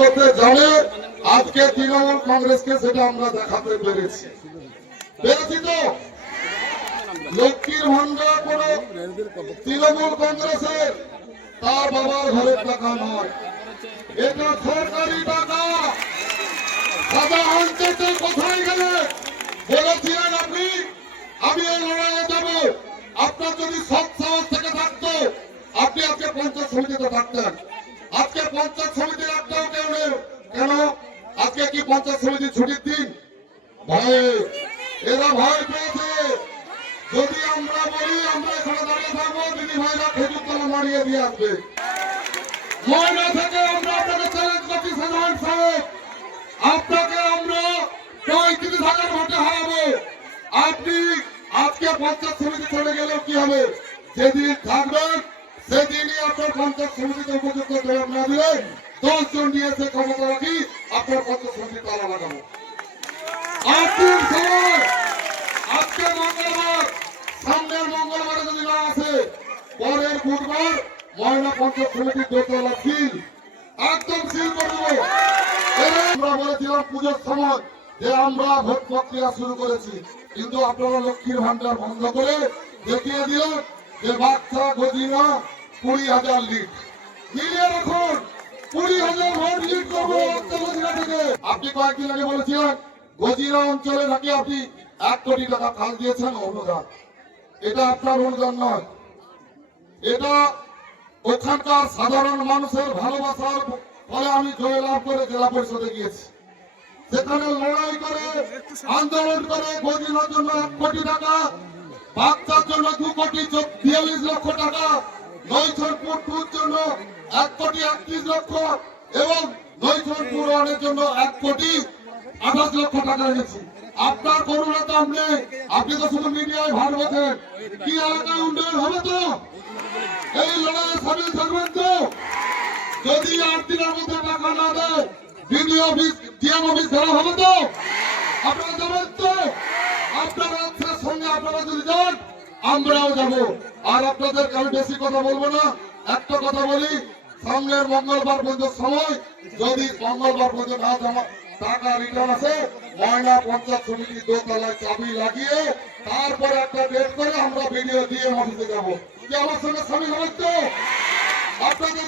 করতে জানে, আজকে তৃণমূল কংগ্রেসকে সেটা আমরা দেখাতে পেরেছি। পেরেছি তো? লক্ষ্মীর ভান্ডার কোন তৃণমূল কংগ্রেসের তার বাবার ঘরের টাকা নয়। এটা সরকারি টাকা। সাদা আনতে কোথায় গেলে? বলেছিলেন আপনি, আমি এই লড়াইয়ে যাব। আপনার যদি সৎ সাহস থেকে থাকতো, আপনি আজকে পঞ্চায়েত সমিতিতে থাকতেন। আজকে পঞ্চায়েত সমিতির একটাও কেউ নেই কেন আজকে কি পঞ্চায়েত সমিতি ছুটির দিন। ভয় এরা ভয় পেয়েছে। যদি আমরা বলি আমরা এখানে দাঁড়িয়ে থাকব। দিদি ভাইরা খেজুর তলা মারিয়ে দিয়ে আসবে। আমরা হাজার আপনি আজকে কি হবে? থাকবেন, সেদিনই আপনার পঞ্চায়েত সমিতিতে উপযুক্ত জবাব না দিলে দশ জন নিয়ে এসে ক্ষমতা রাখি আপনার পঞ্চায়েত সমিতি তালা লাগাবো আট দিন সময় আজকে মঙ্গলবার সামনের মঙ্গলবারে যদি না আসে, পরের বুধবার ময়না সমিতির দোতলা সিল একদম সিল করে আমরা বলেছিলাম পুজোর সময় যে আমরা ভোট প্রক্রিয়া শুরু করেছি, কিন্তু আপনারা লক্ষ্মীর ভান্ডার বন্ধ করে দেখিয়ে দিলেন যে বাচ্চা গজিনা কুড়ি হাজার লিট মিলিয়ে রাখুন, কুড়ি হাজার ভোট লিড করব আপনি কয়েকদিন আগে বলেছিলেন গজিরা অঞ্চলে নাকি আপনি এক কোটি টাকা খাল দিয়েছেন অনুদান এটা আপনার অনুদান নয়। এটা ওখানকার সাধারণ মানুষের ভালোবাসার ফলে আমি জয়লাভ করে জেলা পরিষদে গিয়েছি। সেখানে লড়াই করে, আন্দোলন করে গজিনার জন্য এক কোটি টাকা, বাচ্চার জন্য দু কোটি বিয়াল্লিশ লক্ষ টাকা নৈছনপুর টুর জন্য এক কোটি একত্রিশ লক্ষ, এবং ওয়ানের জন্য এক কোটি আঠাশ লক্ষ টাকা এনেছি। আপনার করুণা তো আপনি আপনি তো শুধু মিডিয়ায় ভার বোঝেন কি এলাকায় উন্নয়ন হবে তো? এই লড়াইয়ে সামিল থাকবেন তো? যদি আট দিনের মধ্যে টাকা না দেয় অফিস, ডিএম অফিস ধরা হবে তো? আপনারা যাবেন তো? আপনারা সঙ্গে আপনারা যদি যান, আমরাও যাব। আর আপনাদেরকে আমি বেশি কথা বলব না। একটা কথা বলি, সামনের মঙ্গলবার পর্যন্ত সময়। যদি মঙ্গলবার পর্যন্ত না জমা টাকা রিটার্ন আছে ময়না পঞ্চায়েত সমিতির দোতলায় চাবি লাগিয়ে তারপরে একটা ডেট করে আমরা ভিডিও দিয়ে অফিসে যাব। আমার সঙ্গে সামিল হবে তো আপনাদের